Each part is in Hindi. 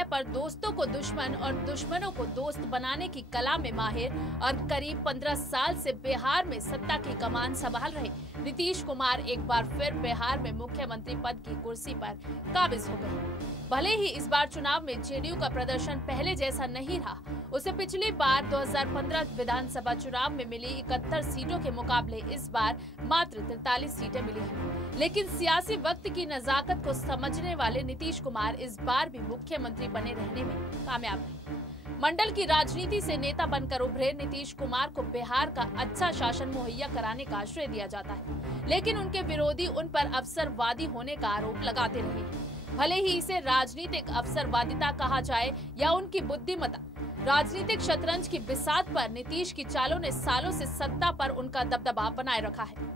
समय पर दोस्तों को दुश्मन और दुश्मनों को दोस्त बनाने की कला में माहिर और करीब 15 साल से बिहार में सत्ता की कमान संभाल रहे नीतीश कुमार एक बार फिर बिहार में मुख्यमंत्री पद की कुर्सी पर काबिज हो गए। भले ही इस बार चुनाव में जेडीयू का प्रदर्शन पहले जैसा नहीं रहा, उसे पिछली बार 2015 विधानसभा चुनाव में मिली 71 सीटों के मुकाबले इस बार मात्र 43 सीटें मिली हैं। लेकिन सियासी वक्त की नजाकत को समझने वाले नीतीश कुमार इस बार भी मुख्यमंत्री बने रहने में कामयाब रहे। मंडल की राजनीति से नेता बनकर उभरे नीतीश कुमार को बिहार का अच्छा शासन मुहैया कराने का श्रेय दिया जाता है, लेकिन उनके विरोधी उन पर अवसरवादी होने का आरोप लगाते रहे हैं। भले ही इसे राजनीतिक अवसरवादिता कहा जाए या उनकी बुद्धिमत्ता, राजनीतिक शतरंज की बिसात पर नीतीश की चालों ने सालों से सत्ता पर उनका दबदबा बनाए रखा है।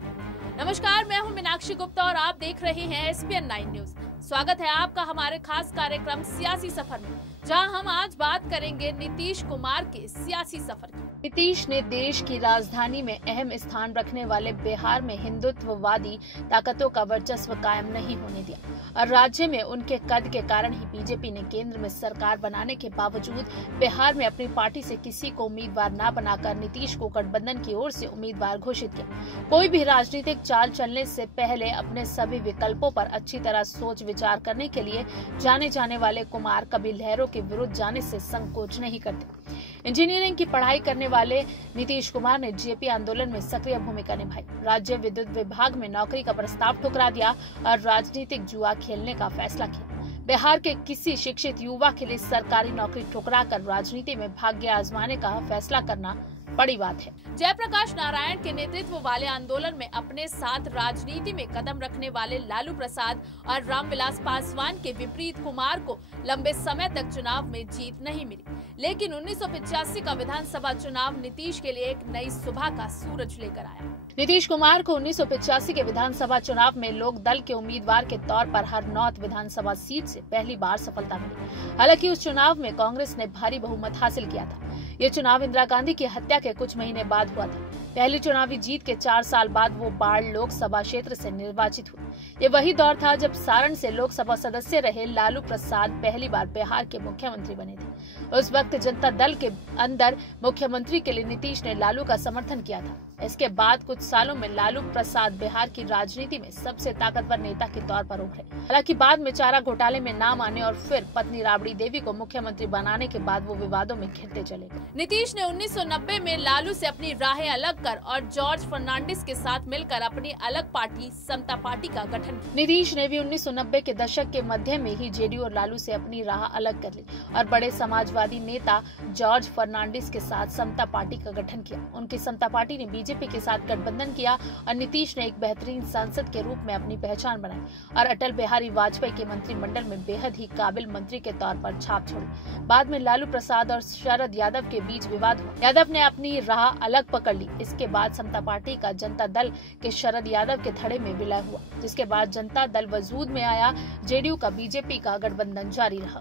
नमस्कार, मैं हूं मीनाक्षी गुप्ता और आप देख रहे हैं SPN 9 न्यूज। स्वागत है आपका हमारे खास कार्यक्रम सियासी सफर में, जहां हम आज बात करेंगे नीतीश कुमार के सियासी सफर की। नीतीश ने देश की राजधानी में अहम स्थान रखने वाले बिहार में हिंदुत्ववादी ताकतों का वर्चस्व कायम नहीं होने दिया और राज्य में उनके कद के कारण ही बीजेपी ने केंद्र में सरकार बनाने के बावजूद बिहार में अपनी पार्टी से किसी को उम्मीदवार न बनाकर नीतीश को गठबंधन की ओर से उम्मीदवार घोषित किया। कोई भी राजनीतिक चाल चलने से पहले अपने सभी विकल्पों पर अच्छी तरह सोच विचार करने के लिए जाने जाने वाले कुमार कभी लहरों के विरुद्ध जाने से संकोच नहीं करते। इंजीनियरिंग की पढ़ाई करने वाले नीतीश कुमार ने जेपी आंदोलन में सक्रिय भूमिका निभाई, राज्य विद्युत विभाग में नौकरी का प्रस्ताव ठुकरा दिया और राजनीतिक जुआ खेलने का फैसला किया। बिहार के किसी शिक्षित युवा के लिए सरकारी नौकरी ठुकराकर राजनीति में भाग्य आजमाने का फैसला करना बड़ी बात है। जयप्रकाश नारायण के नेतृत्व वाले आंदोलन में अपने साथ राजनीति में कदम रखने वाले लालू प्रसाद और रामविलास पासवान के विपरीत कुमार को लंबे समय तक चुनाव में जीत नहीं मिली, लेकिन 1985 का विधानसभा चुनाव नीतीश के लिए एक नई सुबह का सूरज लेकर आया। नीतीश कुमार को 1985 के विधानसभा चुनाव में लोक दल के उम्मीदवार के तौर पर हरनौत विधानसभा सीट से पहली बार सफलता मिली। हालांकि उस चुनाव में कांग्रेस ने भारी बहुमत हासिल किया था। ये चुनाव इंदिरा गांधी की हत्या के कुछ महीने बाद हुआ था। पहली चुनावी जीत के 4 साल बाद वो बाढ़ लोकसभा क्षेत्र से निर्वाचित हुए। ये वही दौर था जब सारण से लोकसभा सदस्य रहे लालू प्रसाद पहली बार बिहार के मुख्यमंत्री बने थे। उस वक्त जनता दल के अंदर मुख्यमंत्री के लिए नीतीश ने लालू का समर्थन किया था। इसके बाद कुछ सालों में लालू प्रसाद बिहार की राजनीति में सबसे ताकतवर नेता के तौर पर उभरे। हालांकि बाद में चारा घोटाले में नाम आने और फिर पत्नी राबड़ी देवी को मुख्यमंत्री बनाने के बाद वो विवादों में घिरते चले गए। नीतीश ने 1990 में लालू से अपनी राहें अलग कर और जॉर्ज फर्नांडिस के साथ मिलकर अपनी अलग पार्टी समता पार्टी का गठन किया। नीतीश ने भी 1990 के दशक के मध्य में ही जेडीयू और लालू से अपनी राह अलग कर ली और बड़े समाजवादी नेता जॉर्ज फर्नांडिस के साथ समता पार्टी का गठन किया। उनकी समता पार्टी ने बीजेपी के साथ गठबंधन किया और नीतीश ने एक बेहतरीन सांसद के रूप में अपनी पहचान बनाई और अटल बिहारी वाजपेयी के मंत्रिमंडल में बेहद ही काबिल मंत्री के तौर पर छाप छोड़ी। बाद में लालू प्रसाद और शरद यादव के बीच विवाद हुआ। यादव ने अपनी राह अलग पकड़ ली। इसके बाद समता पार्टी का जनता दल के शरद यादव के धड़े में विलय हुआ, जिसके बाद जनता दल वजूद में आया। जेडीयू का बीजेपी का गठबंधन जारी रहा।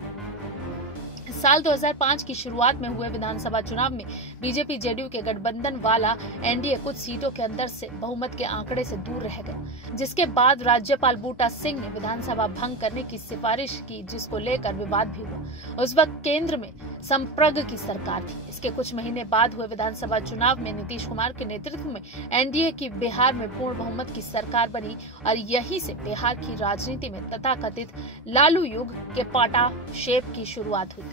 साल 2005 की शुरुआत में हुए विधानसभा चुनाव में बीजेपी जेडीयू के गठबंधन वाला एनडीए कुछ सीटों के अंदर से बहुमत के आंकड़े से दूर रह गया, जिसके बाद राज्यपाल बूटा सिंह ने विधानसभा भंग करने की सिफारिश की, जिसको लेकर विवाद भी हुआ। उस वक्त केंद्र में संप्रग की सरकार थी। इसके कुछ महीने बाद हुए विधानसभा चुनाव में नीतीश कुमार के नेतृत्व में एनडीए की बिहार में पूर्ण बहुमत की सरकार बनी और यहीं से बिहार की राजनीति में तथाकथित लालू युग के पाटा शेप की शुरुआत हुई।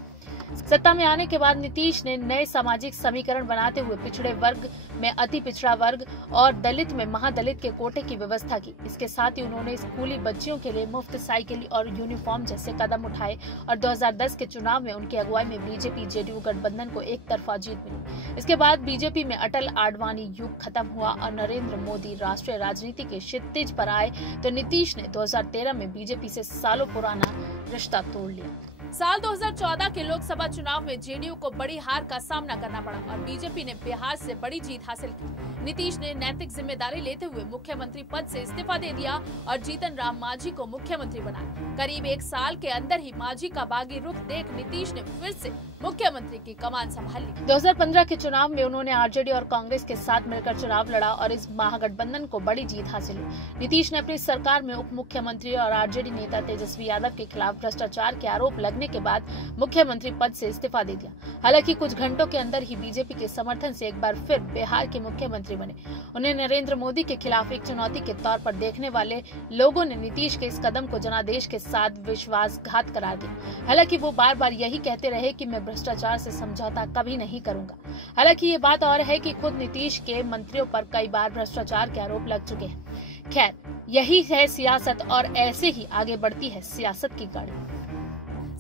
सत्ता में आने के बाद नीतीश ने नए सामाजिक समीकरण बनाते हुए पिछड़े वर्ग में अति पिछड़ा वर्ग और दलित में महादलित के कोटे की व्यवस्था की। इसके साथ ही उन्होंने स्कूली बच्चियों के लिए मुफ्त साइकिल और यूनिफॉर्म जैसे कदम उठाए और 2010 के चुनाव में उनकी अगुवाई में बीजेपी जेडीयू गठबंधन को एक तरफा जीत मिली। इसके बाद बीजेपी में अटल आडवाणी युग खत्म हुआ और नरेंद्र मोदी राष्ट्रीय राजनीति के क्षितिज पर आए तो नीतीश ने 2013 में बीजेपी से सालों पुराना रिश्ता तोड़ लिया। साल 2014 के लोकसभा चुनाव में जेडीयू को बड़ी हार का सामना करना पड़ा और बीजेपी ने बिहार से बड़ी जीत हासिल की। नीतीश ने नैतिक जिम्मेदारी लेते हुए मुख्यमंत्री पद से इस्तीफा दे दिया और जीतन राम मांझी को मुख्यमंत्री बनाया। करीब 1 साल के अंदर ही मांझी का बागी रुख देख नीतीश ने फिर से मुख्यमंत्री की कमान संभाल ली। 2015 के चुनाव में उन्होंने आरजेडी और कांग्रेस के साथ मिलकर चुनाव लड़ा और इस महागठबंधन को बड़ी जीत हासिल हुई। नीतीश ने अपनी सरकार में उप मुख्यमंत्री और आरजेडी नेता तेजस्वी यादव के खिलाफ भ्रष्टाचार के आरोप लगने देखने के बाद मुख्यमंत्री पद से इस्तीफा दे दिया। हालांकि कुछ घंटों के अंदर ही बीजेपी के समर्थन से एक बार फिर बिहार के मुख्यमंत्री बने। उन्हें नरेंद्र मोदी के खिलाफ एक चुनौती के तौर पर देखने वाले लोगों ने नीतीश के इस कदम को जनादेश के साथ विश्वासघात करार दिया। हालांकि वो बार बार यही कहते रहे कि मैं भ्रष्टाचार से समझौता कभी नहीं करूंगा। हालांकि ये बात और है कि खुद नीतीश के मंत्रियों पर कई बार भ्रष्टाचार के आरोप लग चुके हैं। खैर, यही है सियासत और ऐसे ही आगे बढ़ती है सियासत की गाड़ी।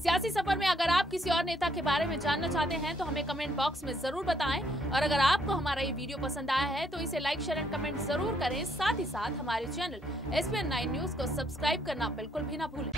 सियासी सफर में अगर आप किसी और नेता के बारे में जानना चाहते हैं तो हमें कमेंट बॉक्स में जरूर बताएं, और अगर आपको हमारा ये वीडियो पसंद आया है तो इसे लाइक, शेयर एंड कमेंट जरूर करें। साथ ही साथ हमारे चैनल SBN9 न्यूज को सब्सक्राइब करना बिल्कुल भी ना भूलें।